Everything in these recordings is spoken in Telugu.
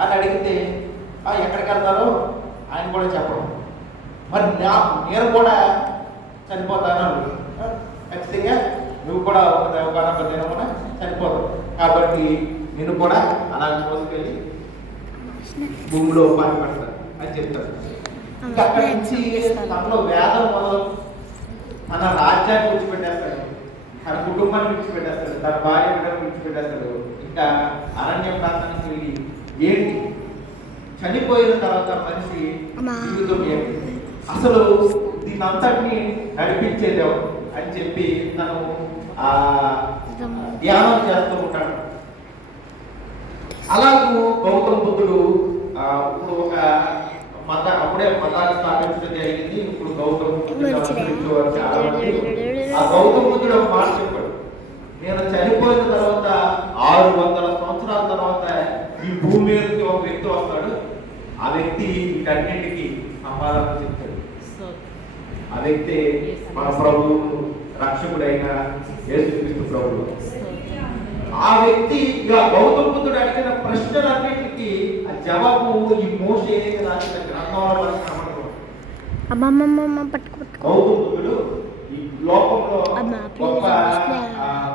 అని అడిగితే ఎక్కడికి వెళ్తారో ఆయన కూడా చెప్పడం. మరి నేను కూడా చనిపోతాను, ఖచ్చితంగా నువ్వు కూడా ఒక దినమున చనిపోతావు, కాబట్టి నేను కూడా అలా మోసుకెళ్ళి భూమిలో పాల్పడతాను అని చెప్తాడు. ఇంకా అక్కడి నుంచి తనలో వేదం మొదలు తన రాజ్యాన్ని విడిచిపెట్టేస్తాడు, తన కుటుంబాన్ని విడిచిపెట్టేస్తాడు, తన భార్య బిడ్డను విడిచిపెట్టేస్తాడు. ఇంకా అరణ్య ప్రాంతానికి వెళ్ళి ఏంటి చనిపోయిన తర్వాత మనిషి జీవితం ఏంటి, అసలు దీని అంతటిని నడిపించేది ఎవరు అని చెప్పి తను ధ్యానం చేస్తూ ఉంటాడు. అలాగూ గౌతమ బుద్ధుడు ఇప్పుడు ఒక అప్పుడే మతాన్ని స్థాపించడం జరిగింది. ఇప్పుడు గౌతమ బుద్ధుడు చాలా మంది ఆ గౌతమ బుద్ధుడు ఒక మాట చెప్పాడు, నేను చనిపోయిన తర్వాత 600 సంవత్సరాల తర్వాత ఈ భూమి మీదకి ఒక వ్యక్తి వస్తాడు, ఆ వ్యక్తి వీటన్నింటికి సమాధానం చెప్తాడు. ఆ వ్యక్తి మన ప్రభువు రక్షకుడైన యేసుక్రీస్తు ప్రభువు. ఆ వ్యక్తి ఇక గౌతమ బుద్ధుడు అడిగిన ప్రశ్నలన్నింటికి ఆ జవాబు ఈ మోషే రాసిన గ్రంథంలో గౌతమ బుద్ధుడు ఈ లోకంలో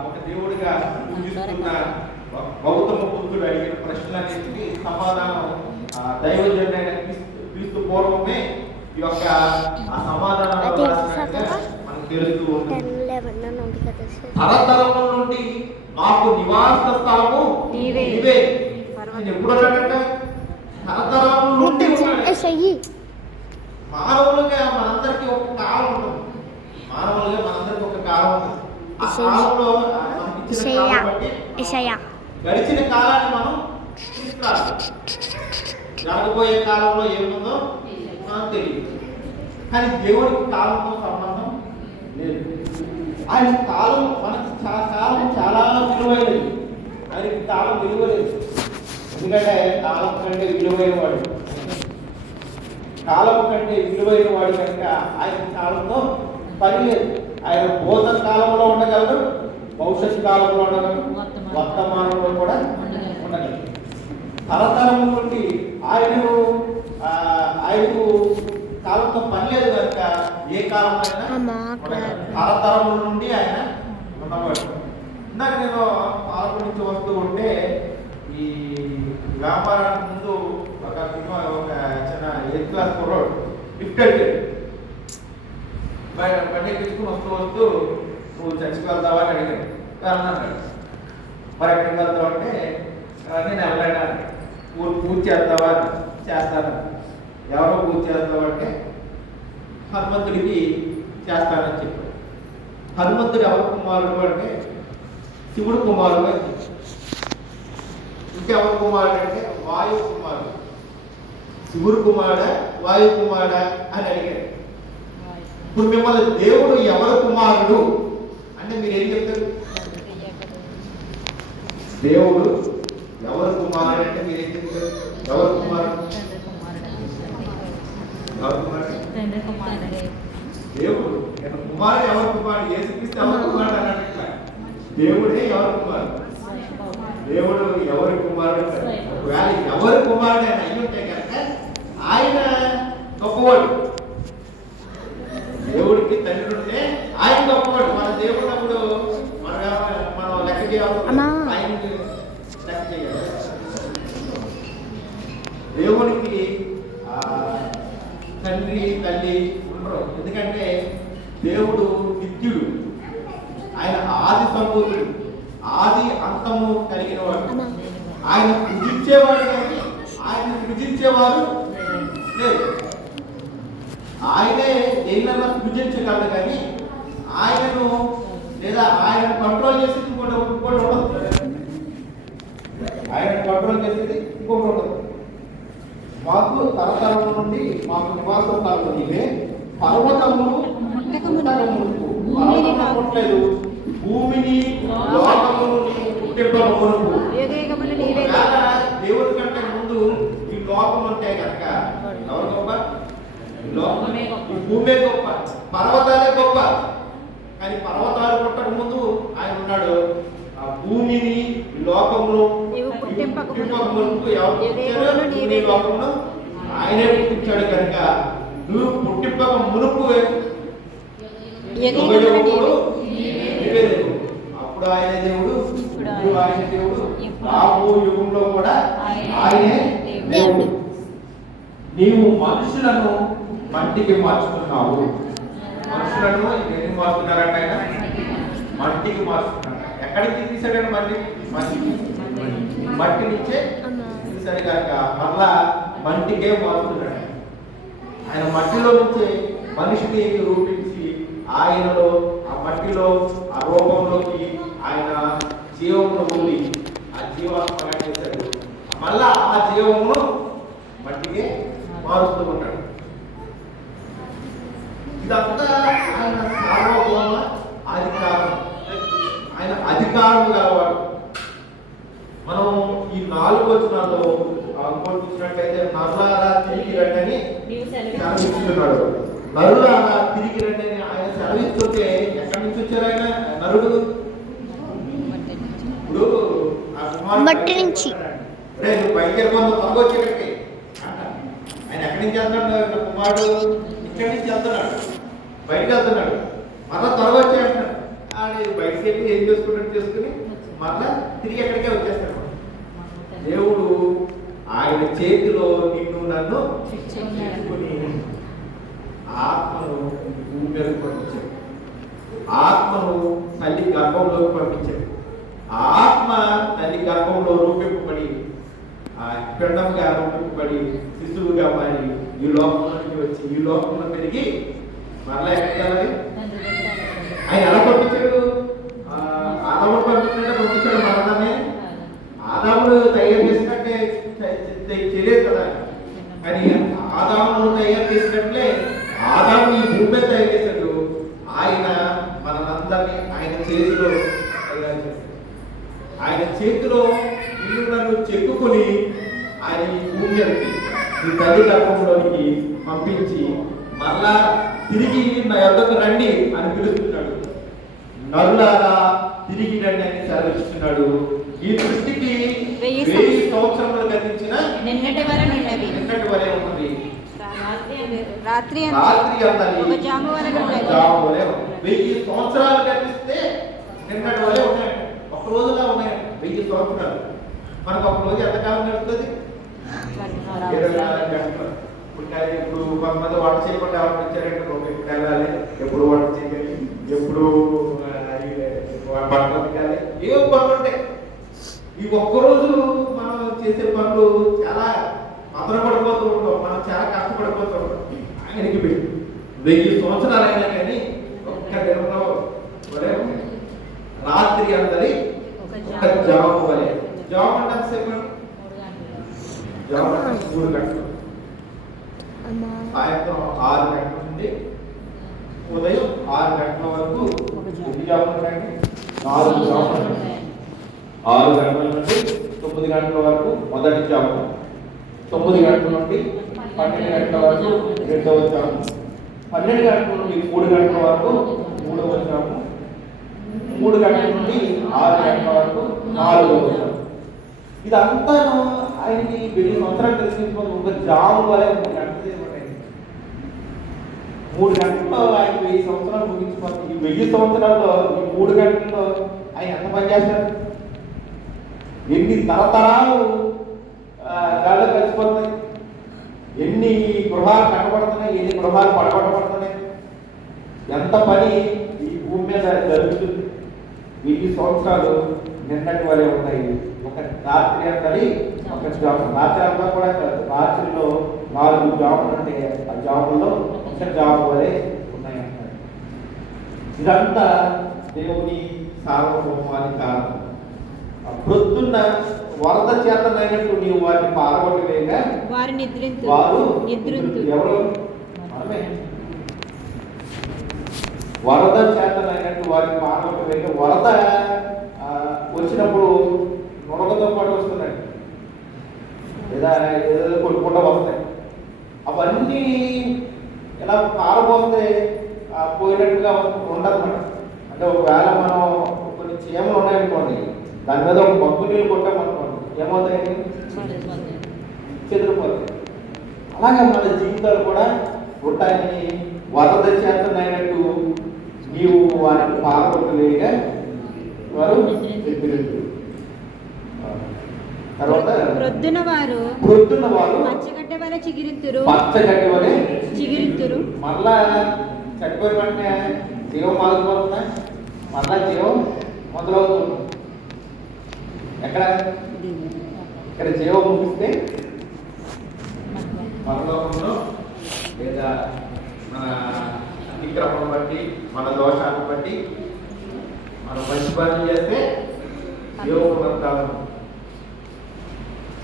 ఒక దేవుడిగా పూజిస్తున్న గౌతమ బుద్ధుడు అడిగిన ప్రశ్నలన్నింటికి సమాధానం దైవజనుడైన క్రీస్తు పూర్వమే ఈ యొక్క ఆ సమాధానాలు మనకు తెలుస్తూ ఉంటుంది. తరతరముల నుండి మాకు నివాస స్థలము నీవే. ఎప్పుడు అన్నాడంటే తరతరముల నుండి మానవులుగా మనందరికీ ఒక కాలం ఉంటుంది. మానవులుగా మనందరికీ ఒక కాలం ఉంటుంది. ఆ కాలంలో ఇచ్చిన కాలం బట్టి గడిచిన కాలాన్ని మనం తీసుకురావాలి. జరగబోయే కాలంలో ఏముందో మనకు తెలియదు. కానీ దేవుడికి కాలంతో సంబంధం లేదు. ఆయన కాలం మనకి కాలం చాలా విలువైనది, ఆయనకి కాలం విలువలేదు. ఎందుకంటే కాలం కంటే విలువైన వాడు, కాలం కంటే విలువైన వాడు కనుక ఆయన కాలంతో పని లేదు. ఆయన భూత కాలంలో ఉండగలరు, భవిష్యత్ కాలంలో ఉండగలరు, వర్తమానంలో కూడా ఉండగలరు. తరతరము నుండి ఆయనకు కాలంతో పని లేదు కనుక ఏ కాలం అయినా తరతరముల నుండి ఆయన ఉన్నవాడు. ఇందాక నేను పాలకు నుంచి వస్తూ ఉంటే ఈ వ్యాపారానికి ముందు ఒక చిన్న 8th క్లాస్ కుర్రోడు లిఫ్ట్ అడిగాడు. బండి తీసుకుని వస్తూ నువ్వు చర్చికి వెళ్తావా అని అడిగాడు. అన్నాడు. మరి ఎక్కడికి వెళ్తావు అంటే నేను వెళ్ళాను. పూజ చేస్తావా? చేస్తాను. ఎవరో పూజ చేస్తావంటే హనుమంతుడికి చేస్తానని చెప్పాడు. హనుమంతుడు ఎవరు కుమారుడు అంటే శివుడు కుమారుడు అని చెప్పాడు. ఇంకెవరు కుమారుడు అంటే వాయు కుమారుడు. శివుడు కుమారుడా వాయు కుమారుడా అని అడిగాడు. ఇప్పుడు మిమ్మల్ని దేవుడు ఎవరు కుమారుడు అంటే మీరు ఏం చెప్తారు? దేవుడు ఎవరు కుమారుడు అంటే మీరు ఏం చెప్తారు? ఎవరు కుమారుడు? దేవుడు కుమారుడు ఎవరు కుమారుడు? యేసుక్రీస్తు ఎవరు కుమారుడు అన్నట్టు దేవుడే ఎవరు కుమారుడు? దేవుడు ఎవరి కుమారుడు? ఒకవేళ ఎవరి కుమారుడు అని అయ్యి ఉంటే కనుక ఆయన గొప్పవాడు. దేవుడికి తండ్రి ఉంటే ఆయన గొప్పవాడు. మన దేవుడు అప్పుడు మనం లెక్క చేయాలి, ఆయనకి లెక్క చేయాలి. దేవుడికి తండ్రి తల్లి ఉండరు. ఎందుకంటే దేవుడు నిత్యుడు, ఆయన ఆది సంపూర్ణుడు, ఆది అంతము కలిగిన వాడు. ఆయన పూజించేవాడు కానీ ఆయన పూజించేవారు లేదు. ఆయనే దేనినన్నా పూజించగలడు కానీ ఆయనను లేదా ఆయన కంట్రోల్ చేసేది ఇంకోటి ఉండదు. ఆయన కంట్రోల్ చేసేది ఇంకోటి ఉండదు. మాకు తరతరముల నుండి మాకు నివాస స్థానం నీవే. పర్వతములు పుట్టలేదు, భూమిని లోకమును పుట్టింపబడును. దేవుడి కంటే ముందు ఈ లోకం అంటే కనుక ఎవరు గొప్ప? ఈ భూమే గొప్ప, పర్వతాలే గొప్ప. కానీ పర్వతాలు పుట్టక ముందు ఆయన ఉన్నాడు. ఆ భూమిని లోకమును ఈ పుట్టింపక మునుపు ఎవరు పుట్టించారు? నీ లోకమును ఆయనే పుట్టించాడు కనుక నువ్వు పుట్టింపక మునుపు అప్పుడు ఆయన దేవుడు, ఇప్పుడు ఆయన దేవుడు, రాబో యుగంలో కూడా ఆయనే దేవుడు. నీవు మనుషులను మట్టికి మార్చుకున్నావు. మనుషులను ఏం మార్చుకున్నారంట? ఆయన మట్టికి మార్చుకున్నాడు. ఎక్కడికి తీసాడండి? మట్టి నుంచే తీసాడు కనుక మళ్ళా మట్టికే మారుతున్నాడు. ఆయన మట్టిలో నుంచే మనిషిని రూపించి ఆయనలో ఆ మట్టిలో ఆ రూపంలోకి ఆయన జీవమును ఉంది, ఆ జీవాత్మగా చేశాడు. మళ్ళా ఆ జీవమును మట్టికే మారుస్తూ ఉంటాడు. ఇదంతా ఆయన సార్వభౌమ అధికారం, ఆయన అధికారం గలవాడు. మనం ఈ 4 వచనాల్లో చూసినట్లయితే నరులారా తిరిగి రండి సెలవిస్తున్నాడు. నరులారా తిరిగి రండి అని ఆయన సెలవిస్తుంటే ఎక్కడి నుంచి వచ్చారు ఆయన? నరుడు ఇప్పుడు మట్టి నుంచి బయటకు త్వరగా వచ్చేటట్టే ఆయన ఎక్కడి నుంచి వెళ్తున్నాడు? కుమారుడు ఇక్కడి నుంచి వెళ్తున్నాడు, బయటకు వెళ్తున్నాడు. మళ్ళా త్వరగా వచ్చే అంటున్నాడు. ఆయన బయటకు వెళ్ళి ఏం చేసుకుని మళ్ళా తిరిగి ఎక్కడికే వచ్చేస్తాడు. దేవుడు ఆయన చేతిలో నిన్ను నన్ను తీసుకుని ఆత్మను భూమి మీదకు పంపించాడు. ఆత్మను తల్లి గర్భంలోకి పంపించాడు. ఆత్మ తల్లి గర్భంలో రూపింపబడి ఆ పిండంగా రూపింపబడి శిశువుగా మారి ఈ లోకంలోకి వచ్చి ఈ లోకంలో పెరిగి మరలా ఎక్కడికి ఆయన ఎలా పంపించాడు? ఆదాముడు పంపించాడు మరణమే. ఆదాముడు తయారు చేసినట్టే తెలియదు కదా, కానీ ఆదామును తయారు చేసినట్లే ఆదాము ఈ భూమి తయారు చేశాడు. ఆయన మనందరినీ ఆయన చేతిలో తయారు చేశాడు. ఆయన చేతిలో ఇల్లులను చెక్కుకొని ఆయన ఈ భూమి ఈ తల్లి గర్భంలోనికి పంపించి మళ్ళా తిరిగి నా యొద్దకు రండి అని పిలుస్తున్నాడు. నరులారా తిరిగి రండి అని సెలవిస్తున్నాడు. ఈ దృష్టికి 1000 సంవత్సరములు గతించిన నిన్నటి వలె ఉన్నది. రాత్రి అంతని జాము వలె 1000 సంవత్సరాలు గతిస్తే నిన్నటి వలె ఉన్నాయి. ఒక రోజులా ఉన్నాయి 1000 సంవత్సరాలు. మనకు ఒక రోజు ఎంతకాలం గడుపుతుంది? 24 గంటలు. ఇప్పుడు కొంతమంది వంట చేయకుండా ఎవరు వచ్చారంటే ఎప్పుడు వెళ్ళాలి, ఎప్పుడు వంట చేయాలి, ఎప్పుడు బట్టలు తినాలి, ఏవో పనులు ఉంటాయి. ఈ ఒక్కరోజు మనం చేసే పనులు చాలా పదనపడిపోతూ ఉంటాం, మనం చాలా కష్టపడిపోతూ ఉంటాం. ఆయనకి 1000 సంవత్సరాలు అయినా కానీ ఒక్క దినంలో రాత్రి అందరి ఒక జాము వలె. జాము అంటే ఎంతసేపు? జాము అంటే 3 గంటలు. సాయంత్రం 6 గంటల నుండి ఉదయం 6 గంటల వరకు ఎన్ని జాములు ఉంటాయండి? 4 జాములు. 6 గంటల నుండి 9 గంటల వరకు మొదటి జాము, 9 గంటల నుండి 12 గంటల వరకు రెండవ జాము, 12 గంటల నుండి 3 గంటల వరకు మూడవ జాము, 3 గంటల నుండి 6 గంటల వరకు నాలుగవ జాము. ఇదంతా ఆయనకి 1000 సంవత్సరాలు తెలిసించుకొని ఒక జాము వలె 3 గంటలు 3 గంటల్లో ఆయన 1000 సంవత్సరాలు ముగించుకొని ఈ 1000 సంవత్సరాల్లో ఈ 3 గంటల్లో ఆయన ఎంత పని చేస్తారు? ఎన్ని తరతరాలు గాల్లో కలిసిపోతున్నాయి, ఎన్ని గృహాలు కట్టబడుతున్నాయి, ఎన్ని గృహాలు పడగొట్టబడుతున్నాయి, ఎంత పని ఈ భూమి మీద జరుగుతుంది. 1000 సంవత్సరాలు నిన్నటి వలె ఉన్నాయి. ఒక రాత్రి అంతని ఒక జాము. రాత్రి అంతా కూడా రాత్రిలో 4 జాములు ఉంటే ఆ జాముల్లో ఒక జాము వలె ఉన్నాయి అంటారు. ఇదంతా దేవుని సార్వభౌమాధికారం. ప్రొద్దున్న వరద చేతనైనట్టు నీవు వారిని పారగొట్టివేగా వారు ఎవరు? మనమే. వరద చేతనైనట్టు వారిని పారగొట్టివేగా. వరద వచ్చినప్పుడు నురగతో పాటు వస్తున్నాయి, లేదా ఏదో కొట్టుకుంటూ వస్తాయి. అవన్నీ ఇలా పారబోస్తే పోయినట్టుగా ఉండదన్నమాట. అంటే ఒకవేళ మనం కొన్ని చీమలు ఉన్నాయనుకోండి, దాని మీద ఒక మగ్గు నీళ్ళు కొట్టామనుకోండి, ఏమవుతాయండి? చెదిరిపోతాయి. అలాగే మన జీవితాలు కూడా ఉంటాయని వరద చేతనైనట్టు నీవు వారికి పాల్గొనలేగా వారు తర్వాత ప్రొద్దున వారు పచ్చగడ్డ వలె చిగిరిత్తురు. మళ్ళా చనిపోయిన వెంటనే జీవం ఆగిపోతుందా? మళ్ళా జీవం మొదలవుతుంది. ఇక్కడ జీవం ముగిస్తే పరలోకంలో లేదా మన అతిక్రమం బట్టి మన దోషాలను బట్టి మనం మంచి పనులు చేస్తే జీవం పునరుద్ధానం,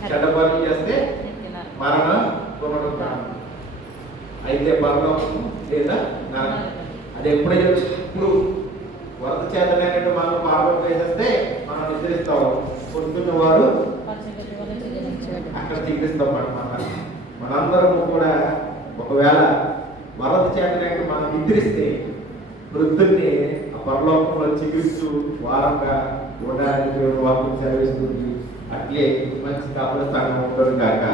చెడ్డ పనులు చేస్తే మరణ పునరుద్ధానం. అయితే పరలోకం లేదా నరకం. అది ఎప్పుడైతే ఇప్పుడు వరద చేతనైనట్టు మనం పాపం చేసేస్తే మనం నిద్రిస్తాం. పొద్దున్న వారు అక్కడ చికిత్స్తాం అన్నమాట. మనందరము కూడా ఒకవేళ వరద చేతనైనట్టు మనం నిద్రిస్తే వృద్ధుల్ని ఆ పరలోకంలో చికిత్స వారంగా ఉండడానికి వాక్యం సెలవిస్తుంది. అట్లే మంచి కాపుల సంఘం ఉంటుంది కాక.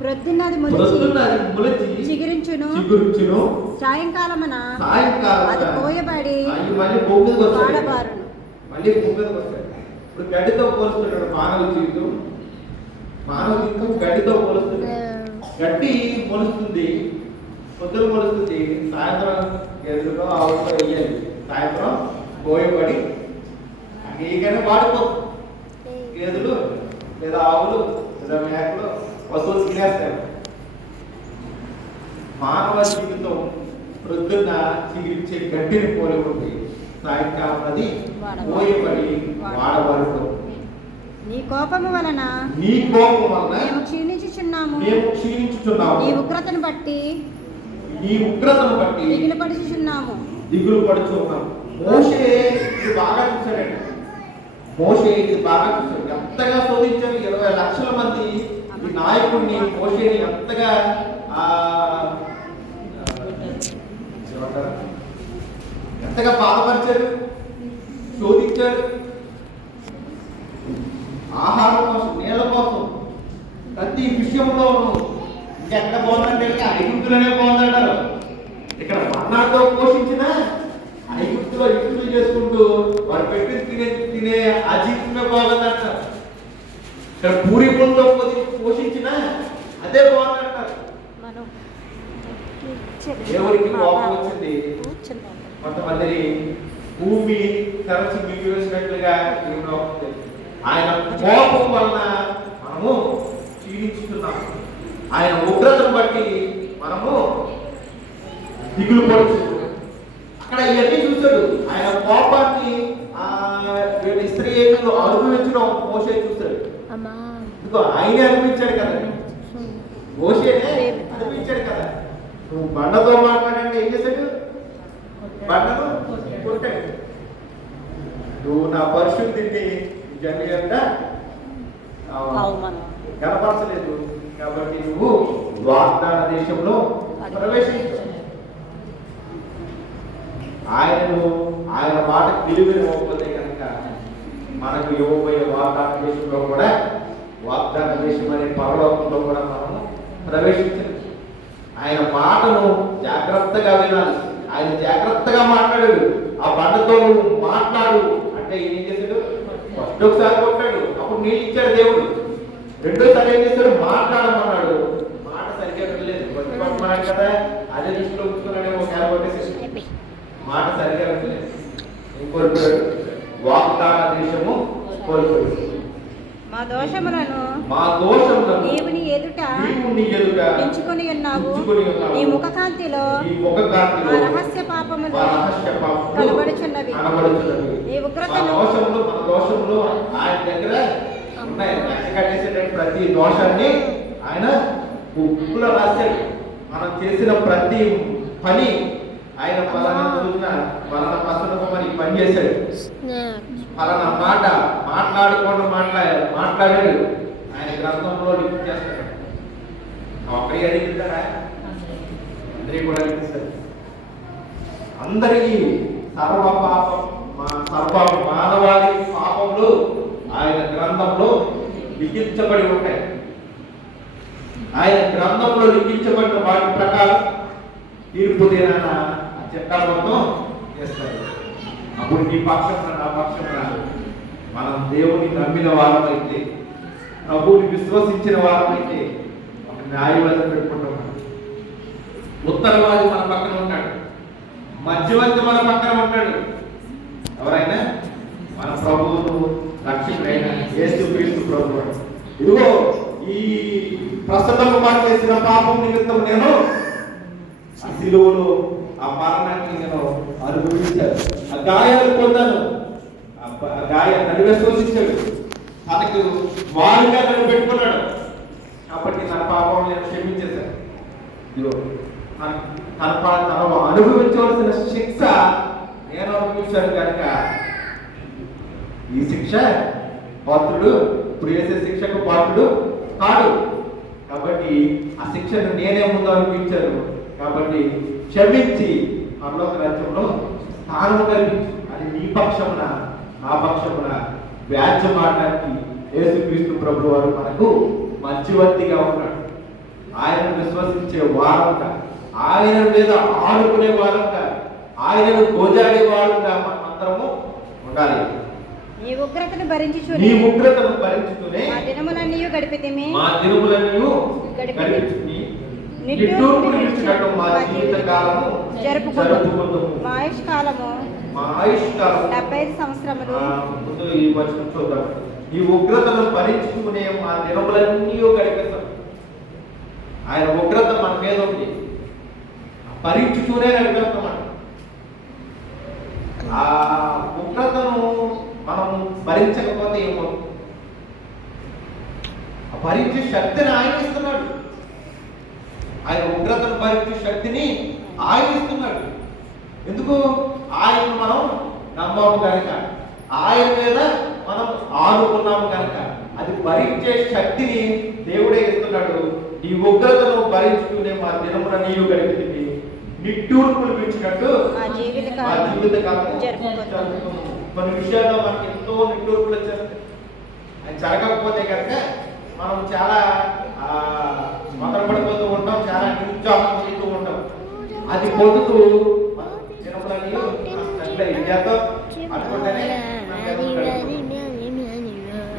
ప్రొద్దున్నది మొలిచి చిగురించును, సాయంకాలమున అది కోయబడి మళ్ళీ భూమికి వస్తాయి. ఇప్పుడు గడ్డితో పోలుస్తున్నాడు మానవ జీవితం. గడ్డితో పోలుస్తుంది. గడ్డి మొలుస్తుంది, పొద్దున మొలుస్తుంది, సాయంత్రం ఎదురులో ఆవుతో వేయాలి, సాయంత్రం కోయబడి ఏకైనా వాడిపోతుంది. గేదెలు లేదా ఆవులు లేదా మేకలు పశువులు తినేస్తాయి. మానవ జీవితం ప్రొద్దున్న చిగిరించే గడ్డిని పోలి ఉంది, సాయంకాలం అది కోయబడి వాడబడుతుంది. నీ కోపము వలన మేము క్షీణించుచున్నాము. నీ ఉగ్రతను బట్టి దిగులు పడుచున్నాము. మోషే ఇది బాగా చూశాడండి. ఎంతగా శోధించారు. 20 లక్షల మంది ఈ నాయకుడిని మోషేని ఎంతగా బాధపరిచారు, శోధించారు. ఆహారం కోసం, నీళ్ళ కోసం, ప్రతి విషయంలోనూ. ఇంకెక్కడ బాగుందంటే ఐగుప్తులోనే బాగుందంటారు. ఇక్కడ మన్నాతో పోషించిన ఐగుప్తులో యుక్తులు చేసుకుంటూ వారు పెట్టి తినే ఆ జీవితమే బాగుందంటారు. ఇక్కడ పూరి పొందో పోషించిన అదే బాగుందంటారు. దేవుడికి కోపం వచ్చింది. కొంతమందిని భూమి తరచి మిగిలిసినట్లుగా ఆయన కోపం వలన మనము క్షీణించుతున్నాము. ఆయన ఉగ్రతను బట్టి మనము దిగులు పడుతున్నాం. అక్కడ ఇవన్నీ చూశాడు. ఆయన కోపాన్ని ఇశ్రాయేలు అనుభవించడం మోషే చూశాడు. ఇంకో ఆయనే అనిపించాడు కదా, మోషేనే అనిపించాడు కదా. నువ్వు బండతో మాట్లాడండి, ఏం చేశాడు? బండను కొట్టాడు. నువ్వు నా పరిశుద్ధిని జన్యంగా కనపరచలేదు కాబట్టి నువ్వు వాగ్దాన దేశంలో ప్రవేశించు. ఆయన మాట విలువైపోతే కనుక మనకు ఇవ్వబోయే వాగ్దాన దేశంలో కూడా, వాగ్దాన దేశం అనే పరలోకంలో కూడా మనము ప్రవేశించాలి. ఆయన మాటను జాగ్రత్తగా వినాలి. ఆయన జాగ్రత్తగా మాట్లాడాడు. ఆ బండతో నువ్వు మాట్లాడు అంటే ఏం చేశాడు? ఫస్ట్ ఒకసారి కొట్టాడు, అప్పుడు నీళ్ళు ఇచ్చాడు దేవుడు. రెండోసారి ఏం చేశాడు? మాట్లాడమన్నాడు. మాట సరిగ్గా వినలేదు. కొట్టుకోమన్నాడు కదా, అదే దృష్టిలో ఉంచుకున్నాడేమో కొట్టేసి మాట సరిగ్గా వినలేదు. కోల్పోయాడు. వాగ్దాన దేశము కోల్పోయాడు. మా దోషములను నీవు నీ ఎదుట ఎంచుకొని ఉన్నావు. నీ ముఖకాంతిలో మా రహస్య పాపములు కనబడుచున్నవి. నీ ఉగ్రతను మన దోషములు ఆయన దగ్గర ఉన్నాయి. కట్టేసేటువంటి ప్రతి దోషాన్ని ఆయన ఉప్పులో రాశాడు. మనం చేసిన ప్రతి పని ఆయన పలానా రోజున పలానా పసనకు మరి పని చేశాడు. పలానా మాట మాట్లాడకుండా మాట్లాడాడు. ఆయన గ్రంథంలో లిఖిత చేస్తాడు. ఒక్కడి అడిగిస్తాడా? అందరికీ కూడా అడిగిస్తాడు. అందరికీ సర్వ మానవాళి పాపములు ఆయన గ్రంథంలో లిఖించబడి ఉంటాయి. ఆయన గ్రంథంలో లిఖించబడిన వాటి ప్రకారం తీర్పు దినాన ఆ చట్టం మొత్తం చేస్తారు. అప్పుడు నీ పక్షం నా పక్షం రాదు. మనం దేవుని నమ్మిన వారమైతే, ప్రభువుని విశ్వసించిన వారమైతే ఒక న్యాయవాదం పెట్టుకుంటాం. ఉత్తరవాది మన పక్కన ఉంటాడు, మధ్యవర్తి మన పక్కన ఉంటాడు. ఎవరైనా మన ప్రభువును రక్షకుడైన యేసుక్రీస్తు ప్రభువు. ఇదిగో ఈ ప్రస్తుతం మనం చేసిన పాపం నిమిత్తం నేను ఆ శిలువలో ఆ మరణాన్ని నేను అనుభవించాను, ఆ గాయాలు పొందాను, ఆ గాయాన్ని నడివేశోషించాడు, తనకు వారిగా నన్ను పెట్టుకున్నాడు. అప్పటికి నా పాపం నేను క్షమించేశాను. ఇదిగో తన అనుభవించవలసిన శిక్ష నేను అనుభవించాను కనుక ఈ శిక్ష పాత్రుడు ఇప్పుడు వేసే శిక్షకు పాత్రుడు కాడు. కాబట్టి ఆ శిక్షను నేనే ముందు అనుభవించాను. కాబట్టి క్షమించి పరలోక రాజ్యంలో స్థానం కల్పించు. అది నీ పక్షమున నా పక్షమున వ్యాజ్యం ఆడడానికి యేసుక్రీస్తు ప్రభు వారు మనకు మధ్యవర్తిగా ఉన్నాడు. ఆయనను విశ్వసించే వారంగా, ఆయన మీద ఆడుకునే వారంగా, ఆయనను గోజాడే వారంగా మనం అందరము ఉండాలి. నీ ఉగ్రతను భరించుచునే నీ ఉగ్రతను భరించుచునే మా దినములన్నీ గడిపితిమి, మా దినములన్నీ గడిపించుని నిట్టూర్పులు విడిచినట్టు మా జీవిత కాలము జరుపుకుందుము. మా ఆయుష్కాలము 75 సంవత్సరములు. ముందు ఈ వచనం చూద్దాం. ఈ ఉగ్రతను భరించుకునే మా దినములన్నీ గడిపిస్తాం. ఆయన ఉగ్రత మన మీద ఉంది, భరించుతూనే నడిపిస్తాం. ఆ ఉగ్రతను మనం భరించకపోతే ఏమవుతుంది? ఆ భరించే శక్తిని ఆయన ఇస్తున్నాడు. ఆయన ఉగ్రతను భరించే శక్తిని ఆయన ఇస్తున్నాడు. ఎందుకు? ఆయన మనం నమ్మాము కనుక, ఆయన మీద మనం ఆడుకున్నాము కనుక అది భరించే శక్తిని దేవుడే ఇస్తున్నాడు. ఈ ఉగ్రతను భరించుకునే మా దినమున నీవు గడిపింది నిట్టూర్పులు పిలిచినట్టు మా జీవిత కాలం జరుపుకుంటాం. కొన్ని విషయాల్లో మనకి ఎంతో నిట్టూర్పులు వచ్చారు. అది జరగకపోతే కనుక మనం చాలా మొదలుపడిపోతూ ఉంటాం, చాలా నిరుత్సాహం పొందుతూ ఉంటాం. అది పొందుతూ ఇండియాతో అనుకుంటేనే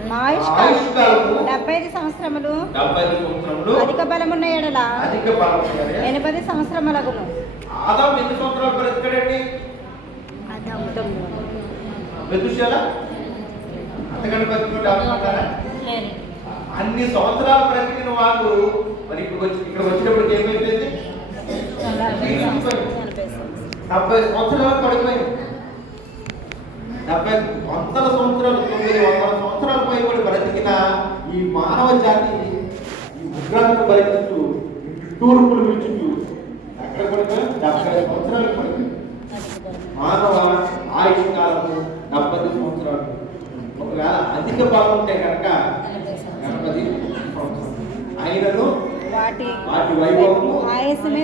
75 సంవత్సరములు అధిక బలమున్న ఎడల 80 సంవత్సరములగును. ఆదాము ఎన్ని సంవత్సరాలు బ్రతికాడండి? మెతుషేల అంతకంటే బ్రతికున్నారా? అన్ని సంవత్సరాలు బ్రతికిన వాళ్ళు మరి ఇక్కడ వచ్చినప్పటికి ఏమైపోయింది? 70 సంవత్సరాలు పడిపోయింది. 100 సంవత్సరాలు 900 సంవత్సరాలు పైబడి బ్రతికిన ఈ మానవ జాతి ఈ ఉగ్రతను భరించుతూ తూర్పులు విడుచుతూ ఎక్కడ పడిపోయి 70 సంవత్సరాలు పడిపోయింది. మానవ ఆయుష్ కాలము 70 సంవత్సరాలు. ఒకవేళ అధిక బలం ఉంటే కనుక 80 సంవత్సరాలు. అయినను వాటి వైభవము ఆయాసమే.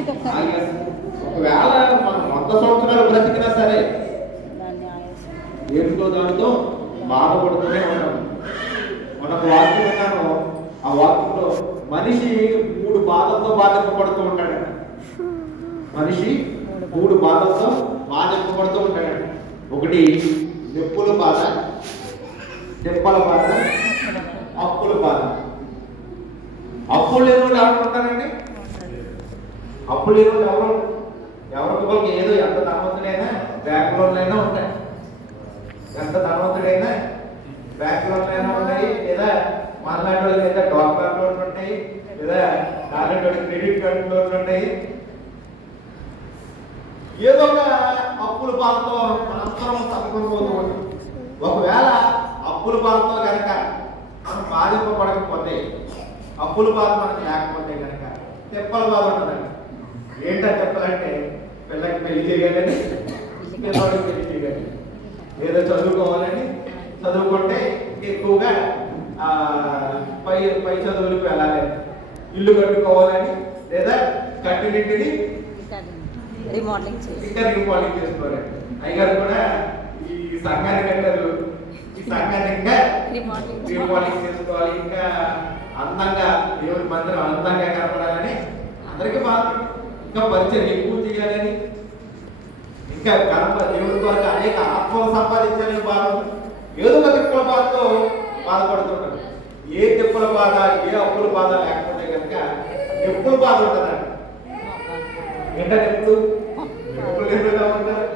ఒకవేళ మనం 100 సంవత్సరాలు బ్రతికినా సరే ఏడుతో దానితో బాధపడుతూనే ఉన్నాము. మనకు వాక్యం విన్నాను, ఆ వాక్యంలో మనిషి 3 బాధలతో బాధింపబడుతూ ఉంటాడు. మనిషి 3 బాధలతో బాధింపబడుతూ ఉంటాడు. ఒకటి నొప్పుల బాధ, దెబ్బల బాధ, అప్పుల బాధ. అప్పులు లేని వాళ్ళు ఎవరు ఉంటారండి? అప్పులు లేని వాళ్ళు ఎవరికి ఏదో ఎంత ధనవంతుడైనా బ్యాంక్ లోన్లైనా ఉంటాయి, ఎంత ధనవంతుడైనా బ్యాంక్ లోన్లైనా ఉంటాయి, లేదా మనలాంటి వాళ్ళు లేదా డాక్టర్ లోన్లు ఉంటాయి, లేదా నాలుగు క్రెడిట్ కార్డు లోన్లు ఉంటాయి. ఏదో ఒక అప్పుల బాధతో మనందరం తప్పుకోబోతూ ఉంటాం. ఒకవేళ అప్పుల బాధతో కనుక మనం బాధింపబడకపోతే, అప్పుల బాధ మనకు లేకపోతే కనుక తెప్పల బాధ ఉంటుందండి. ఏంటో చెప్పాలంటే పిల్లకి పెళ్లి చేయాలని, పిల్లవాడికి పెళ్లి చేయాలి, ఏదో చదువుకోవాలని, చదువుకుంటే ఎక్కువగా పై చదువులకు వెళ్ళాలి, ఇల్లు కట్టుకోవాలని, లేదా కట్టినింటిని ఇంకా రీమోడలింగ్ చేసుకోవాలి. అయ్యగారు కూడా ఈ సంఘాన్ని కట్టారు, ఈ ఈ సంఘాన్ని ఇంకా రీమోడలింగ్ చేసుకోవాలి, ఇంకా అందంగా దేవుడి మందిరం అందంగా కనపడాలని అందరికీ బాధ, ఇంకా పరిచయం ఎక్కువ చేయాలని, ఇంకా దేవుడి కొరకు అనేక ఆత్మలు సంపాదించాలని బాధ, ఏదో ఒక తిప్పుల బాధతో బాధపడుతుంటారు. ఏ తిప్పుల బాధ, ఏ అప్పుల బాధ లేకపోతే కనుక ఎప్పుడు బాధ ఉంటుందండి. ఏంటంటే ఎప్పుడు ఉంటారు,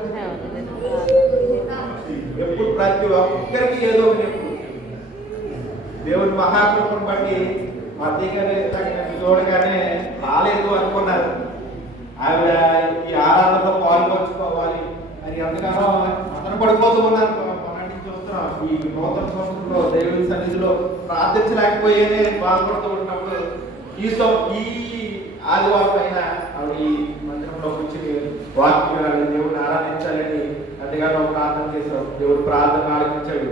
ఎప్పుడు ప్రతి ఒక్కరికి ఏదో ఒక ఎప్పుడు. దేవుడి మహాకృపను బట్టి మా దగ్గర చూడగానే రాలేదు అనుకున్నారు. ఆవిడ ఈ ఆరాధనలో పాల్పంచుకోవాలి అని ఎంతగానో అతను పడిపోతూ ఉన్నారు. చూస్తున్నాం ఈ నూతన సంవత్సరంలో దేవుడి సన్నిధిలో ప్రార్థించలేకపోయేనే బాధపడుతూ ఉన్నప్పుడు ఈ ఆదివారం అయినా ఆవిడ ఈ మందిరంలో కూర్చుని వాక్యాలు దేవుడిని ఆరాధించాలని ఎంతగానో ప్రార్థన చేశాం. దేవుడు ప్రార్థన ఆలకించాడు.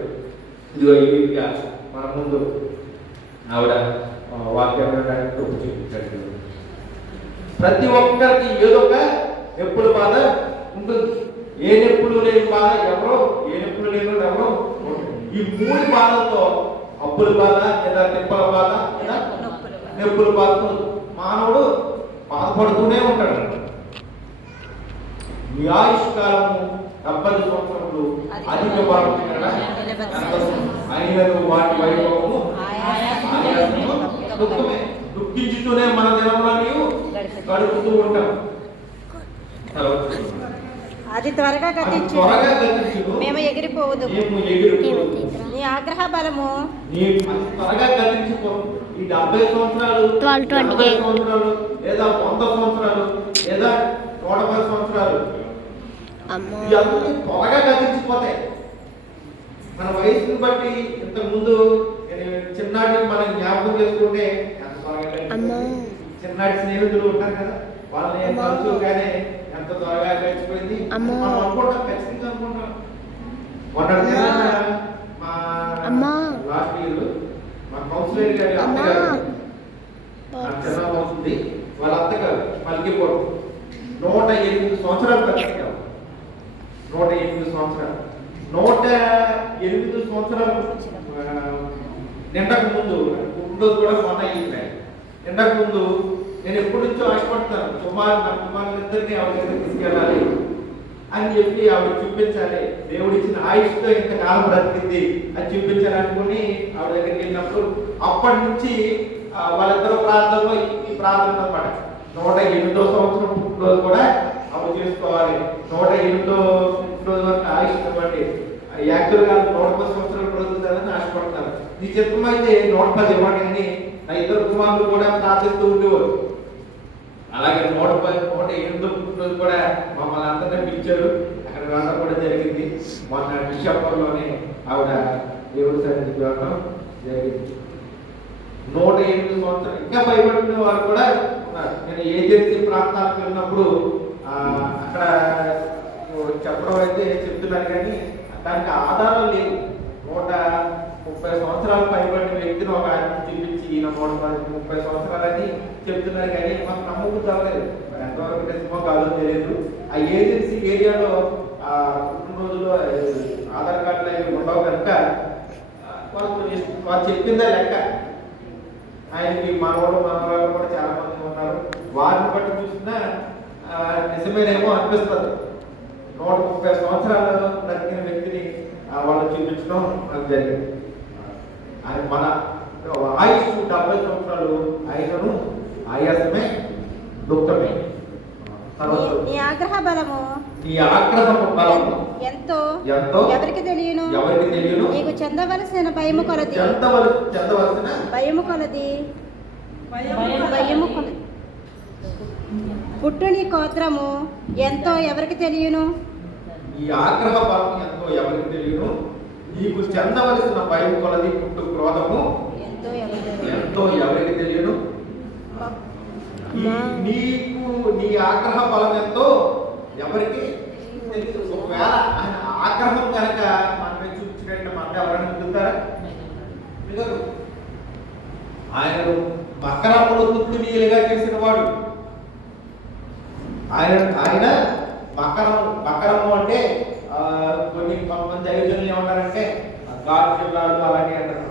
ఇదిగో ఈ రీతిగా మన ముందు ఆవిడ వాక్యాలు చూపించాడు. ప్రతి ఒక్కరికి ఏదో ఒక నొప్పుల బాధ ఉంటుంది. ఏ నొప్పులు లేని బాధ ఎవరో, ఏ నొప్పులు లేని ఎవరో. ఈ మూడు బాధలతో అప్పుల బాధ లేదా తిప్పల బాధ లేదా నొప్పుల బాధతో మానవుడు బాధపడుతూనే ఉంటాడు. మీ ఆయుష్కాలము 70 సంవత్సరములు అధిక అయినను వాటి వైభవము దుఃఖమే, దుఃఖించుతూనే మన దినములను గడుపుతూ ఉంటాం. అది త్వరగా గతించు, మేము ఎగిరిపోవదు. నీ ఆగ్రహ బలము త్వరగా గతించిపో. ఈ 70 సంవత్సరాలు, 80 సంవత్సరాలు లేదా 100 సంవత్సరాలు లేదా 110 సంవత్సరాలు ఇవన్నీ త్వరగా గతించిపోతాయి. మన వయసుని బట్టి ఇంతకు ముందు చిన్నాటి మనం జ్ఞాపకం చేసుకుంటే ఎంత త్వరగా చిన్నాటి స్నేహితులు ఉంటారు కదా, వాళ్ళని కలుసుగానే ఎంత త్వరగా గడిచిపోయింది మనం అనుకుంటాం, ఖచ్చితంగా అనుకుంటాం. మా లాస్ట్ ఇయర్ మా కౌన్సిలర్ గారి అత్తగారు చిన్న అవుతుంది, వాళ్ళ అత్తగారు మల్కిపోవడం 108 సంవత్సరాలు బతికారు. 108 సంవత్సరాలు 108 సంవత్సరాలు నిండక ముందు కూడా మొన్న అయ్యింది. నిండక ముందు నేను ఎప్పటి నుంచో ఆశపడతాను, నా కుమారులిద్దరినీ ఆవిడ దగ్గర తీసుకెళ్ళాలి అని చెప్పి ఆవిడ చూపించాలి. దేవుడు ఇచ్చిన ఆయుష్తో ఇంతకాలం బ్రతికింది అని చూపించాలి అనుకుని ఆవిడ దగ్గరికి వెళ్ళినప్పుడు అప్పటి నుంచి వాళ్ళిద్దరు ప్రార్థనలో ఈ ప్రార్థన అనమాట. 108వ సంవత్సరం పుట్టినరోజు కూడా ఆవిడ చేసుకోవాలి. 108వ పుట్టినరోజు వరకు ఆయుష్ ఇవ్వండి. యాక్చువల్గా 110 సంవత్సరాలు బ్రతుకుతుందని ఆశపడతాను. నీ చిత్తమైతే 110 ఇవ్వండి అని నా ఇద్దరు కుమారులు కూడా ప్రార్థిస్తూ ఉండేవారు. అలాగే 108వ పుట్టినరోజు కూడా మమ్మల్ని అందరినీ పిలిచారు. అక్కడ వెళ్ళడం కూడా జరిగింది. మొన్న డిసెంబర్లోనే ఆవిడ దేవుడి సన్నిధికి వెళ్ళడం జరిగింది. 108 సంవత్సరాలు ఇంకా భయపడిన వారు కూడా ఉన్నారు. నేను ఏజెన్సీ ప్రాంతాలకు వెళ్ళినప్పుడు అక్కడ చెప్పడం అయితే చెప్తున్నారు, కానీ దానికి ఆధారం లేదు. 130 సంవత్సరాలు పైబడిన వ్యక్తిని ఒక ఆయన చూపించి ఈయన 130 సంవత్సరాలని చెప్తున్నారు, కానీ మాకు నమ్మకం చాలలేదు. మరి ఎంతవరకు నిజమో కాదో తెలియదు. ఆ ఏజెన్సీ ఏరియాలో పుట్టినరోజులో ఆధార్ కార్డులు అవి ఉండవు కనుక వాళ్ళు చెప్పిందా లెక్క. ఆయనకి మనవాళ్ళు కూడా చాలా మంది ఉన్నారు. వారిని బట్టి చూసినా నిజమేనేమో అనిపిస్తుంది. 130 సంవత్సరాలు బ్రతికిన వ్యక్తిని వాళ్ళు చూపించడం నాకు జరిగింది. ఆయన మన ఆయుష్ 70 సంవత్సరాలు అయినను ఆయాసమే దుఃఖమే. నీ ఆగ్రహ బలము ఎంతో ఎవరికి తెలియను, నీకు చెందవలసిన భయము కొలది పుట్టుని కోత్రము ఎంతో ఎవరికి తెలియను. ఈ ఆగ్రహ బలం ఎంతో ఎవరికి తెలియను. నీకు చెందవలసిన భయం కొలది పుట్టు క్రోధము ఎంతో ఎవరికి తెలియను. నీకు నీ ఆగ్రహ బలం ఎంతో ఎవరికి తెలియదు. ఒకవేళ ఆయన ఆగ్రహం కనుక మనమే చూపించినట్టు మన ఎవరైనా మిగులుతారా? మిగలరు. ఆయన మకరములు తుత్తునీయులుగా చేసిన వాడు. ఆయన మకరము అంటే కొంతమంది దైవజనులు ఏమంటారంటే గాజు జిల్లాలు అలాగే అంటారు,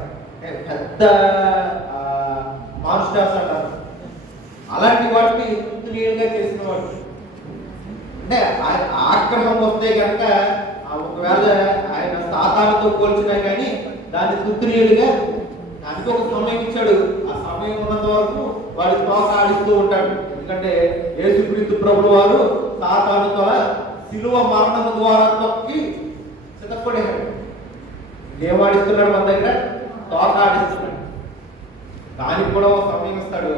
పెద్ద మాన్స్టర్స్ అంటారు. అలాంటి వాటిని తుత్తునీయులుగా చేసిన వాడు. అంటే ఆయన ఆగ్రహం వస్తే కనుక ఒకవేళ ఆయన సాతానుతో పోల్చినా కానీ దాన్ని తుత్తునీయులుగా దానికి ఒక సమయం ఇచ్చాడు. ఆ సమయం ఉన్నంత వరకు వాడి తోక ఆడిస్తూ ఉంటాడు. ఎందుకంటే యేసుక్రీస్తు ప్రభువు వారు సాతానుతో శిలువ మరణము ద్వారా తొక్కి సిద్ధపడేశాడు. ఏం ఆడిస్తున్నాడు మన దగ్గర? తోక ఆడిస్తున్నాడు. దానికి కూడా ఒక సమయం ఇస్తాడు.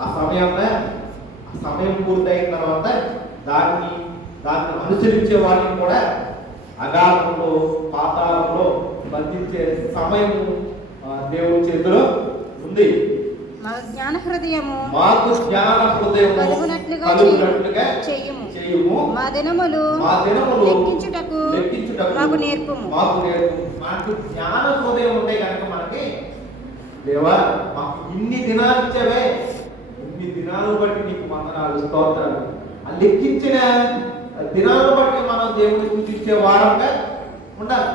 ఆ సమయం పూర్తయిన తర్వాత దాన్ని అనుసరించే వాళ్ళని కూడా అగాధంలో పాతాళంలో బంధించే సమయం దేవుని చేతిలో ఉంది. మాకు జ్ఞాన హృదయము కలుగునట్లుగా చేయుము. మా దినములు లెక్కించుటకు మాకు నేర్పుము. మాకు జ్ఞాన హృదయం ఉంటే కనుక మనకి దేవా మాకు ఇన్ని దినాలు ఇచ్చావే, ఇన్ని దినాలు బట్టి నీకు వందనాలు స్తోత్రాలు. ఆ లెక్కించిన దినాలను బట్టి మనం దేవుని సూచించే వారంగా ఉండాలి.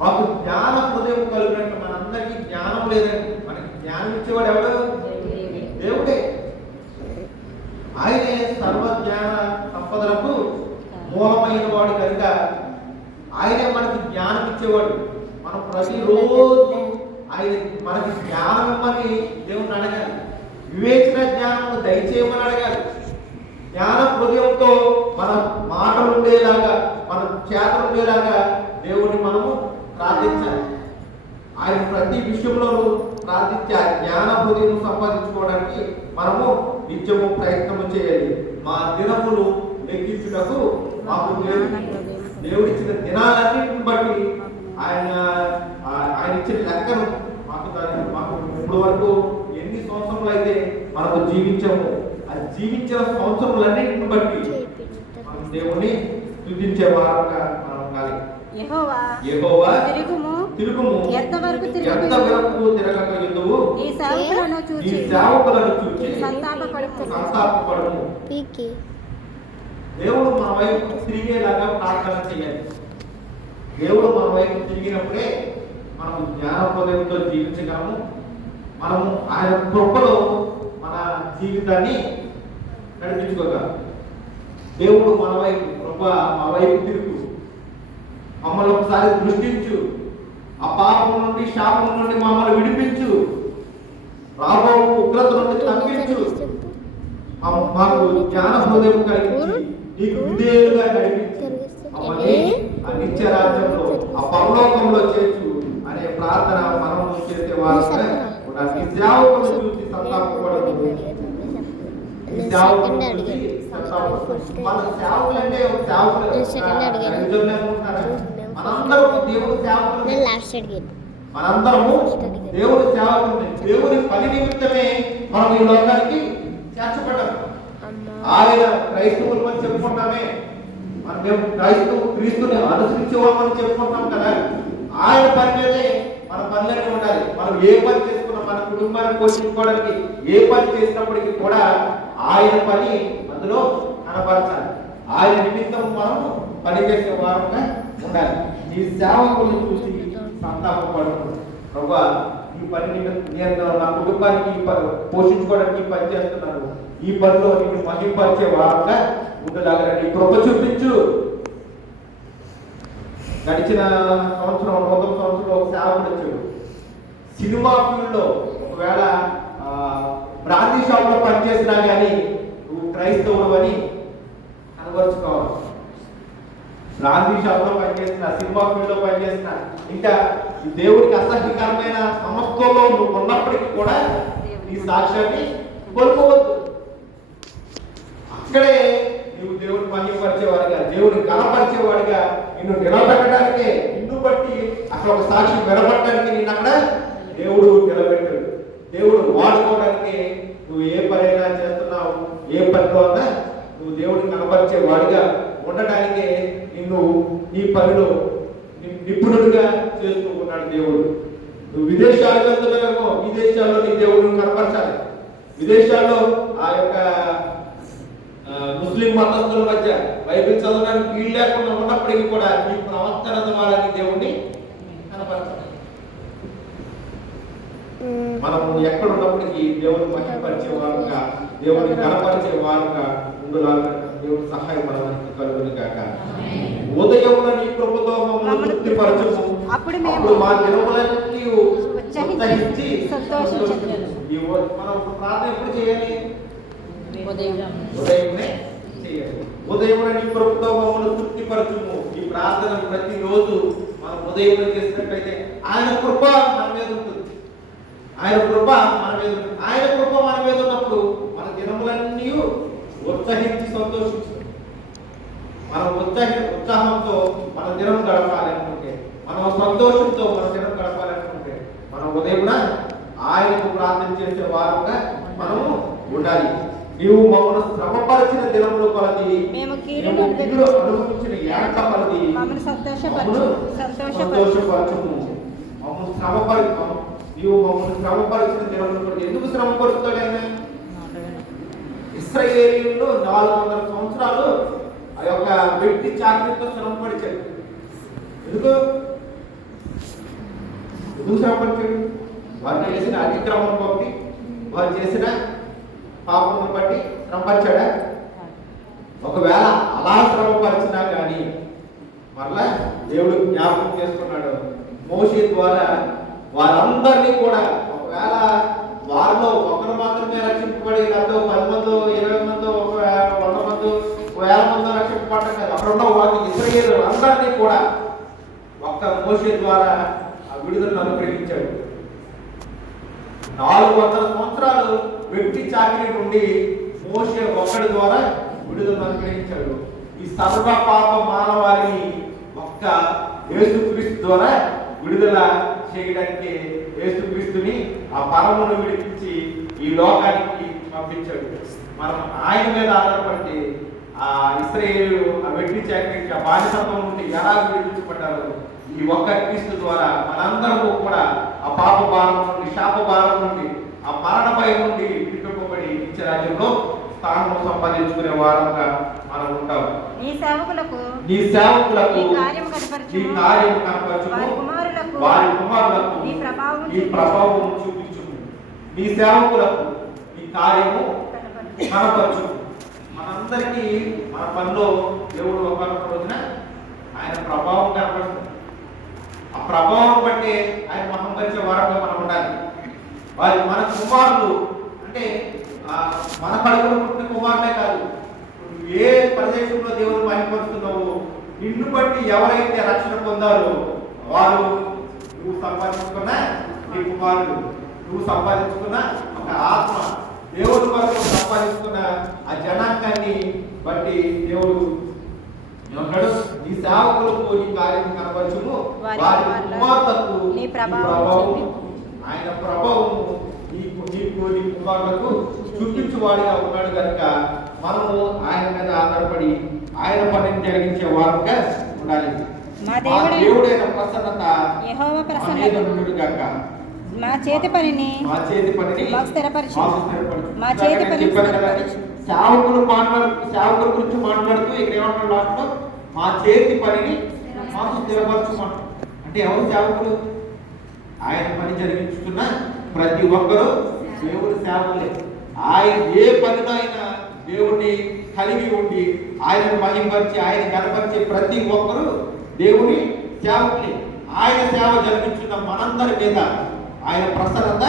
మాకు జ్ఞాన హృదయం కలిగినట్టు మనందరికీ జ్ఞానం లేదండి. మనకి జ్ఞానం ఇచ్చేవాడు ఎవడు? దేవుడే. ఆయనే సర్వజ్ఞాన సంపదలకు మూలమైన వాడు కనుక ఆయనే మనకి జ్ఞానం ఇచ్చేవాడు. మనం ప్రతిరోజు ఆయన మనకి జ్ఞానం ఇవ్వమని దేవుని అడగాలి. వివేచన జ్ఞానం దయచేయమని అడగాలి. జ్ఞాన హృదయంతో మన మాటలు ఉండేలాగా, మన చేతలు ఉండేలాగా దేవుడిని మనము ప్రార్థించాలి. ఆయన ప్రతి విషయంలోనూ ప్రార్థించి ఆ జ్ఞాన హృదయం సంపాదించుకోవడానికి మనము నిత్యము ప్రయత్నము చేయాలి. మా దినములు లెక్కించుటకు మాకు దేవుడిచ్చిన దినాలన్నింటిని బట్టి ఆయన ఇచ్చిన లెక్కను మాకు ఇప్పుడు వరకు ఎన్ని సంవత్సరములు అయితే మనకు జీవించాము, అది జీవించిన సంవత్సరములన్నింటిని బట్టి మనం దేవుని స్తుతించే వారంగా మనం ఉండాలి. యెహోవా తిరుగుము, ఎంతవరకు తిరగక యుందువు, నీ సేవకులను చూచి సంతాపపడుము. దేవుడు మన వైపు తిరిగేలాగా ప్రార్థన చేయాలి. దేవుడు మన వైపు తిరిగినప్పుడే మనము జ్ఞాన హృదయంతో జీవించగలము. మనము ఆయన కృపలో మన జీవితాన్ని నడిపించుకోగలము. దేవుడు మన వైపు మా వైపు తిరుగు, మమ్మల్ని ఒకసారి దృష్టించు, ఆ పాపం నుండి శాపం నుండి మమ్మల్ని విడిపించు, రాబో ఉగ్రత నుండి తప్పించు, మాకు జ్ఞాన హృదయం కలిగించి నీకు విధేయులుగా నడిపించు, మమ్మల్ని ఆ నిత్య రాజ్యంలో ఆ పరలోకంలో చేర్చు అనే ప్రార్థన మనం చేసే వారంగా ఉండాలి. ఈ సేవకులను చూసి సంతాపపడదు. ఈ సేవకులను చూసి మన సేవకులంటే మనందరము దేవుని సేవకులు. మనందరము దేవుని సేవకులు. దేవుని పని నిమిత్తమే మనం ఈ లోకానికి చేర్చబడ్డాము. ఆయన క్రైస్తవులు అని చెప్పుకుంటామే, మేము క్రీస్తుని అనుసరించేవాళ్ళని చెప్పుకుంటాం కదా. ఆయన పని మీదే మన పనులన్నీ ఉండాలి. మనం ఏ పని చేసుకున్నా, మన కుటుంబాన్ని పోషించుకోవడానికి ఏ పని చేసినప్పటికీ కూడా ఆయన పని అందులో కనపరచాలి. ఆయన నిమిత్తం మనము పనిచేసే వారంగా ఉండాలి. ఈ సేవకులను చూసి సంతాపపడు, ప్రభువా ఈ పని నేను నా కుటుంబానికి పోషించుకోవడానికి పని చేస్తున్నాను, ఈ పనిలో నేను మహింపరిచే వారంగా ఉండలాగా నీ కృప చూపించు. గడిచిన సంవత్సరం 100 సంవత్సరంలో ఒక సేవకుడు వచ్చాడు. సినిమా ఫీల్డ్లో ఒకవేళ బ్రాందీ షాప్లో పనిచేసినా కానీ నువ్వు క్రైస్తవుడు అని కనబరుచుకోవాలి. బ్రాందీ షాప్లో పనిచేసిన, సినిమా ఫీల్డ్లో పనిచేసిన, ఇంకా దేవుడికి అసహ్యకరమైన సమస్యలో నువ్వు ఉన్నప్పటికీ కూడా ఈ సాక్ష్యాన్ని కోల్పోవద్దు. అక్కడే నువ్వు దేవుడిని మహిమపరిచేవాడిగా, దేవుడిని కనపరిచేవాడిగా, నిన్ను నిలబెట్టడానికే, నిన్ను బట్టి అక్కడ ఒక సాక్షి నిలబడటానికి నిన్ను అక్కడ దేవుడు నిలబెట్టాడు. దేవుడు వాడుకోవడానికి నువ్వు ఏ పనైనా చేస్తున్నావు, ఏ పనిలో అన్నా నువ్వు దేవుడిని కనపరిచేవాడిగా ఉండటానికే నిన్ను నీ పనిలో నిపుణుడిగా చేస్తూ ఉన్నాడు దేవుడు. నువ్వు విదేశాలకు వెళ్తున్నావేమో, విదేశాల్లో నీ దేవుడిని కనపరచాలి. విదేశాల్లో ఆ యొక్క ముస్లిం మతస్థుల మధ్య బైబిల్ చదవడానికి వీలు లేకుండా ఉన్నప్పటికీ కూడా నీ ప్రవర్తన ద్వారా నీ దేవుడిని కనపరచాలి. మనం ఎక్కడ ఉన్నప్పటికీ దేవుని మహిమపరిచే వారుగా, దేవుని గణపరిచే వారుగా ఉండులాగా దేవుడు సహాయపడడానికి కలుగును గాక. ఉదయమున నీ కృపతో మమ్మల్ని తృప్తిపరచుము, అప్పుడు మా దినములన్నీ ఉత్సహించి సంతోషించుము. మనం ప్రార్థన ఎప్పుడు చేయాలి? ఉదయమునే చేయాలి. ఉదయమున నీ కృపతో మమ్మల్ని తృప్తిపరచుము. ఈ ప్రార్థన ప్రతిరోజు మనం ఉదయం చేసినట్లయితే ఆయన కృప మన మీద ఉంటుంది. ఆయన కృప మన మీద ఉంటుంది. ఆయన కృప మన మీద ఉన్నప్పుడు మన దినములన్నీ ఉత్సహించి సంతోషించు. మనం ఉత్సాహంతో మన దినం గడపాలి అనుకుంటే, మనం సంతోషంతో మన దినం గడపాలి అనుకుంటే, మనం ఉదయం ఆయనకు ప్రార్థన చేసే వారుగా మనము ఉండాలి. నీవు మమ్మల్ని శ్రమపరిచిన దినములు కొలది, అనుభవించిన ఏక కొలది సంతోషపరచుము. మమ్మల్ని నీవు మమ్మల్ని శ్రమపరిచిన దినములు కొలది. ఎందుకు శ్రమపరుస్తాడు ఆయన? ఇశ్రాయేలీయులు 400 సంవత్సరాలు ఆ యొక్క వ్యక్తి చాకరీతో శ్రమపరిచాడు. ఎందుకు శ్రమపరిచాడు? వారు చేసిన అతిక్రమం బట్టి, వారు చేసిన పాపమును బట్టి శ్రమపరిచాడా? ఒకవేళ అలా శ్రమపరిచినా కానీ మరలా దేవుడు జ్ఞాపకం చేసుకున్నాడు. మోషే ద్వారా వారందరినీ కూడా, ఒకవేళ వారిలో ఒకరు మాత్రమే రక్షింపబడి, లేకపోతే 10 మందో 20 మందో 100 మందో 1000 మందో రక్షింపబడటం కాదు. అక్కడ ఉన్న వారిని ఇశ్రాయేలు అందరినీ కూడా ఒక్క మోషే ద్వారా ఆ విడుదలను అనుగ్రహించాడు. 400 సంవత్సరాలు వ్యక్తి చాకిరీ నుండి మోషే ఒక్కడి ద్వారా విడుదలను అనుగ్రహించాడు. ఈ సర్వ పాప మానవాళిని ఒక్క యేసుక్రీస్తు ద్వారా విడుదల చేయడానికి యేసుక్రీస్తుని ఆ పరమును విడిపించి ఈ లోకానికి పంపించాడు. మనం ఆయన మీద ఆధారపడి ఆ ఇశ్రాయేలు ఆ వ్యక్తి చాకరీకి, ఆ బానిసత్వం నుండి ఎలా విడిపించబడ్డారు, ఈ ఒక్క క్రీస్తు ద్వారా మనందరము కూడా ఆ పాప భారం నుండి, శాప భారం నుండి, ఆ మరణ భయం నుండి విడిపింపబడి నిత్య రాజ్యంలో స్థానము సంపాదించుకునే వారంగా మనం ఉంటాం. నీ సేవకులకు నీ కార్యము కనపరచుము, వారి కుమారులకు నీ ప్రభావం చూపించుము. నీ సేవకులకు నీ కార్యము కనపరచు. మనందరికీ మన పనిలో దేవుడు ఒకనొక రోజున ఆయన ప్రభావం కనపడుతుంది. ఆ ప్రభావం బట్టి ఆయన మహంపరిచే వారంగా మనం ఉండాలి. మన కుమారులు అంటే మన కడుపులో పుట్టిన కుమారులే కాదు, ఏ ప్రదేశంలో దేవుడు మహిమపరుస్తున్నావు, నిన్ను బట్టి ఎవరైతే రక్షణ పొందారో వారు, నువ్వు సంపాదించుకున్న నీ కుమారుడు, నువ్వు సంపాదించుకున్న ఒక ఆత్మ, దేవుడు వరకు సంపాదించుకున్న ఆ జనాంగాన్ని బట్టి దేవుడు ఏమన్నాడు? నీ సేవకులకు నీ కార్యం కనపరచుము, వారి కుమార్తెకు నీ ప్రభావం, ఆయన ప్రభావము నీకు నీ కుమారులకు చూపించువాడిగా ఉన్నాడు కనుక మనము ఆయన మీద ఆధారపడి ఆయన పనిని జరిగించే వారుగా ఉండాలి. మా దేవుడైన ప్రసన్నత యెహోవా ప్రసన్నత గాక. మా చేతి పనిని మాకు స్థిరపరచు. మా చేతి పని సేవకుల గురించి మాట్లాడుతూ ఇక్కడ ఏమంటారు లాస్ట్లో? మా చేతి పనిని మాకు స్థిరపరచుకోండి. అంటే ఎవరు సేవకులు? ఆయన పని జరిగించుకున్న ప్రతి ఒక్కరూ దేవుడి సేవకులే. ఆయన ఏ పనిలో అయినా దేవుడిని కలిగి ఉండి ఆయన మహిమపరిచి ఆయన గణపరిచే ప్రతి ఒక్కరూ దేవుని సేవకులే. ఆయన సేవ జరిగించున్న మనందరి మీద ఆయన ప్రసన్నత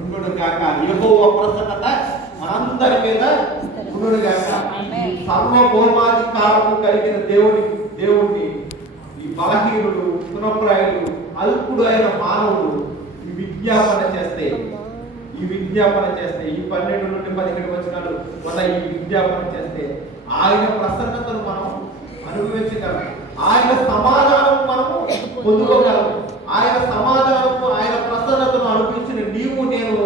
ఉండును గాక. యెహోవా ప్రసన్నత మనందరి మీద ఉండును గాక. సర్వభౌమాధికారము కలిగిన దేవుడిని ఈ బలహీనుడు, పునఃప్రాయుడు, అల్పుడు అయిన మానవుడు ఈ విజ్ఞాపన చేస్తే ఈ 12 నుండి 17 వచనాలు మన ఈ విజ్ఞాపన చేస్తే ఆయన ప్రసన్నతను మనం అనుభవించగలం. ఆయన సమాధానం మనము పొందుకోగలము. ఆయన సమాధానము, ఆయన ప్రసన్నతను అనుభవించిన నీవు నేను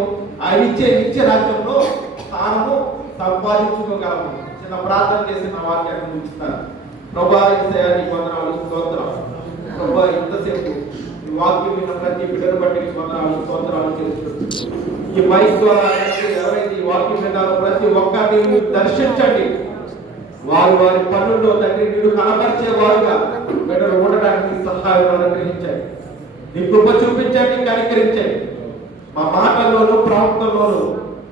ఆయన ఇచ్చే నిత్య రాజ్యంలో స్థానము సంపాదించుకోగలము. చిన్న ప్రార్థన చేసి నా వాక్యాన్ని ముగిస్తాను. ప్రభా యేసయ్యా నీ వందనాలు, స్తోత్రం. ప్రభా ఇంతసేపు ఈ వాక్యం విన్న ప్రతి బిడ్డను బట్టి వందనాలు, స్తోత్రాలు చేస్తున్నాను. ఈ మైక్ ద్వారా ఎవరైతే ఈ వాక్యం విన్నారో ప్రతి ఒక్కరిని దర్శించండి. వారి పనుల్లో తండ్రి నీరు కనపరిచే వారుగా బిడ్డలు ఉండడానికి సహాయం అనుగ్రహించండి. నీ కృప చూపించండి, కనికరించండి. మా మాటల్లోనూ ప్రవర్తనలోనూ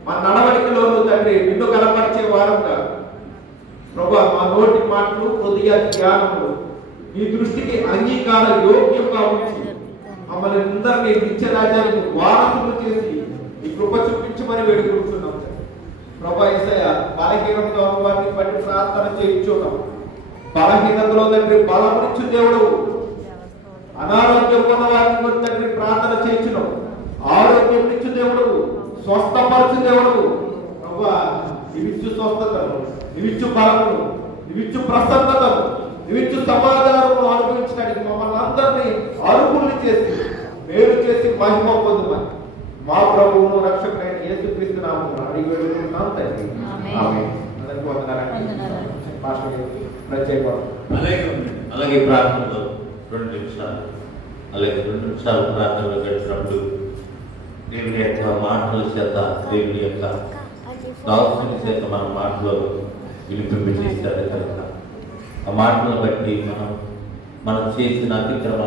మా నడవడికలోనూ తండ్రి నిన్ను కనపరిచే వారంగా ప్రభా మా నోటి మాటలు హృదయ జ్ఞానములు నీ దృష్టికి అంగీకార యోగ్యంగా ఉంచి మమ్మల్ని అందరినీ నిత్య రాజ్యానికి వారసులు చేసి ఈ కృప చూపించమని వేడుకుంటున్నాం ప్రభా యేసయ్య బలహీనంగా ఉన్న వారిని బట్టి ప్రార్థన చేయించున్నాం. బలహీనతలో తండ్రి బలపరిచు దేవుడు, అనారోగ్యం ఉన్న వారిని తండ్రి ప్రార్థన చేయించున్నాం. ఆరోగ్యం ఇచ్చు దేవుడు, స్వస్థపరచు దేవుడు ప్రభా ఇవిచ్చు స్వస్థతను, ఇవిచ్చు బలమును, ఇవిచ్చు ప్రసన్నతను, ఇవిచ్చు సమాధానము అనుభవించడానికి మమ్మల్ని అందరినీ అర్హుల్ని చేసి మేలు చేసి మహిమ పొందుమని మా ప్రభువును రక్షకుడైన యేసుక్రీస్తు నామమున అడిగి వేడుకుంటున్నాం తండ్రి. ఆమేన్. అందరికీ వందనాలండి. పాస్టర్ గారు ప్రత్యేకం. అలాగే ప్రార్థనలో 2 నిమిషాలు, అలాగే 2 నిమిషాలు ప్రార్థనలో గడిచినప్పుడు దేవుని యొక్క మాటల చేత, దేవుని యొక్క దాసుని చేత మన మాటలో వినిపింపజేశారు కనుక ఆ మాటలను బట్టి మనం చేసిన అతిక్రమ